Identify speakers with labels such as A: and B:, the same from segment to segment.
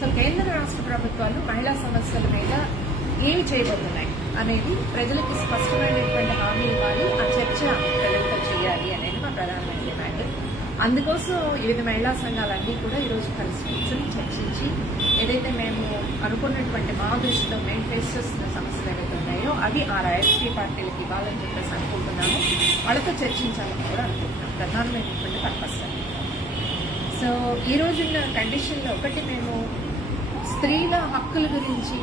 A: So కేంద్ర రాష్ట్ర ప్రభుత్వాలు మహిళా సమస్యల మీద ఏమి చేయబోతున్నాయి అనేది ప్రజలకు స్పష్టమైనటువంటి హామీ ఇవ్వాలి ఆ చర్చ ప్రజలతో చేయాలి అనేది మా ప్రధానమైన డిమాండ్ అందుకోసం వివిధ మహిళా సంఘాలన్నీ కూడా ఈరోజు కలిసి కూర్చొని చర్చించి ఏదైతే మేము అనుకున్నటువంటి మా దృష్టిలో మేము ఫేస్ చేస్తున్న సమస్యలు ఏవైతే ఉన్నాయో అవి ఆ రాజకీయ పార్టీలకు ఇవ్వాలని చెప్పేసి అనుకుంటున్నాము. వాళ్ళతో చర్చించాలని కూడా అనుకుంటున్నాం. ప్రధానమైనటువంటి పర్పస్. సో ఈ రోజున్న కండిషన్లో ఒకటి మేము స్త్రీల హక్కుల గురించి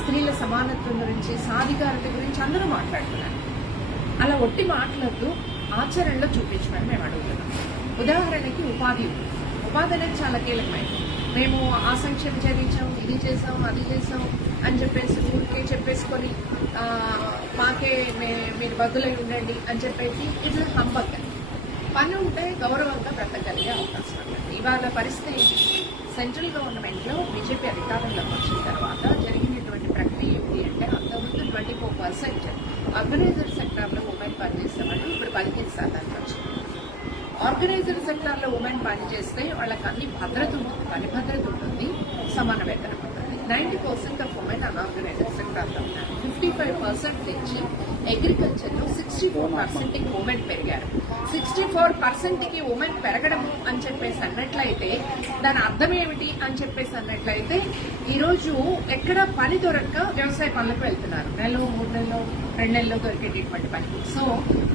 A: స్త్రీల సమానత్వం గురించి సాధికారత గురించి అందరూ మాట్లాడుతున్నారు. అలా ఒట్టి మాటలతో ఆచరణలో చూపించమని మేము అడుగుతున్నాం. ఉదాహరణకి ఉపాధి ఉపాధి అనేది చాలా కీలకమైనది. మేము ఆ సంక్షేమ చదివించాం ఇది చేసాం అది చేసాం అని చెప్పేసి ఊరికే చెప్పేసుకొని మాకే మే- మీరు బదులై ఉండండి అని చెప్పేసి ఇట్లా హంబక్. పని ఉంటే గౌరవంగా బ్రతకగలిగే అవకాశం ఇవాళ పరిస్థితి ఏంటి? సెంట్రల్ గవర్నమెంట్లో బీజేపీ అధికారంలోకి వచ్చిన తర్వాత జరిగినటువంటి ప్రక్రియ ఏంటి అంటే అంతకుముందు ట్వంటీ ఫోర్ పర్సెంట్ ఆర్గనైజర్ సెక్టార్లో ఉమెన్ పనిచేసే వాళ్ళు ఇప్పుడు పదిహేను శాతానికి వచ్చింది. ఆర్గనైజర్ సెక్టార్లో ఉమెన్ పనిచేస్తే వాళ్ళకి అన్ని భద్రత ఉంటుంది పని భద్రత ఉంటుంది సమాన వేతనం ఉంటుంది. Ninety percent of women unorganiser organiser five percent నుంచి అగ్రికల్చర్లో సిక్స్టీ ఫోర్ పర్సెంట్కి ఉమెన్ పెరిగారు. సిక్స్టీ ఫోర్ పర్సెంట్కి ఉమెన్ పెరగడము అని చెప్పేసి అన్నట్లయితే దాని అర్థం ఏమిటి అని చెప్పేసి అన్నట్లయితే ఈరోజు ఎక్కడ పని దొరక్క వ్యవసాయ పనులకు వెళ్తున్నారు. నెలలో మూడు నెలలో రెండు నెలలో దొరికేటటువంటి పని. So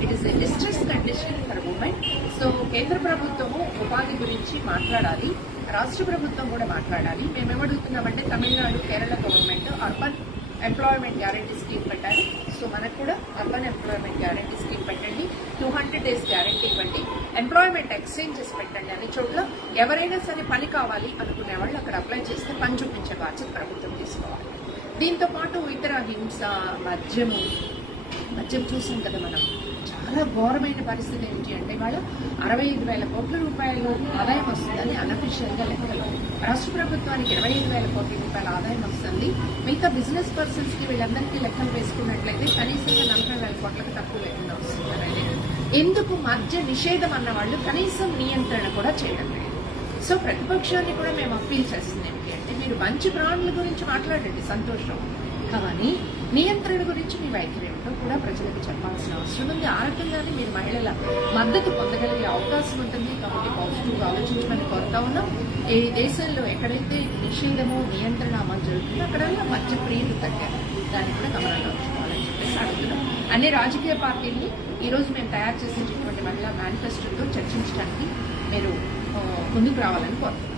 A: it is a distress condition for women so కేంద్ర ప్రభుత్వము ఉపాధి గురించి మాట్లాడాలి. రాష్ట్ర ప్రభుత్వం కూడా మాట్లాడాలి. మేము ఏమడుగుతున్నామంటే Tamil Nadu Kerala government urban employment guarantee scheme పెట్టారు. సో మనకు కూడా అర్బన్ ఎంప్లాయ్మెంట్ గ్యారంటీ స్కీమ్ పెట్టండి. టూ హండ్రెడ్ డేస్ గ్యారంటీ ఇవ్వండి. ఎంప్లాయ్మెంట్ ఎక్స్చేంజెస్ పెట్టండి అనే చోట్ల ఎవరైనా సరే పని కావాలి అనుకునే వాళ్ళు అక్కడ అప్లై చేస్తే పని చూపించే బాధ్యత ప్రభుత్వం తీసుకోవాలి. దీంతో పాటు ఇతర హింస మద్యము మద్యం చూసాం కదా మనం. చాలా ఘోరమైన పరిస్థితి ఏంటి అంటే వాళ్ళు అరవై ఐదు వేల కోట్ల రూపాయలు ఆదాయం వస్తుందని అనఫిషియల్గా లెక్కలు. రాష్ట్ర ప్రభుత్వానికి ఇరవై ఐదు వేల కోట్ల రూపాయల ఆదాయం వస్తుంది. మిగతా బిజినెస్ పర్సన్స్కి వీళ్ళందరికీ లెక్కలు వేసుకున్నట్లయితే కనీసంగా నలభై వేల కోట్లకు తక్కువ లేకుండా వస్తుందని ఎందుకు మద్య నిషేధం అన్న వాళ్ళు కనీసం నియంత్రణ కూడా చేయడం లేదు. సో ప్రతిపక్షాన్ని కూడా మేము అప్పీల్ చేస్తుంది ఏంటి అంటే మీరు మంచి బ్రాండ్ల గురించి మాట్లాడండి సంతోషం. కానీ నియంత్రణ గురించి మీ వైఖరి కూడా ప్రజలకు చెప్పాల్సిన అవసరం ఉంది మీరు మహిళల మద్దతు పొందగలిగే అవకాశం ఉంటుంది. కాబట్టి పాజిటివ్గా ఆలోచించమని కోరుతా ఉన్నాం. ఈ దేశంలో ఎక్కడైతే నిషేధము నియంత్రణ అమలు జరుగుతుందో అక్కడ మధ్య ప్రియులు తగ్గారు దాన్ని కూడా గమనంలో ఉంచుకోవాలని చెప్పేసి అడుగుతున్నాం. అన్ని రాజకీయ పార్టీల్ని ఈరోజు మేము తయారు చేసినటువంటి మహిళా మేనిఫెస్టోతో చర్చించడానికి మీరు ముందుకు రావాలని కోరుతున్నాం.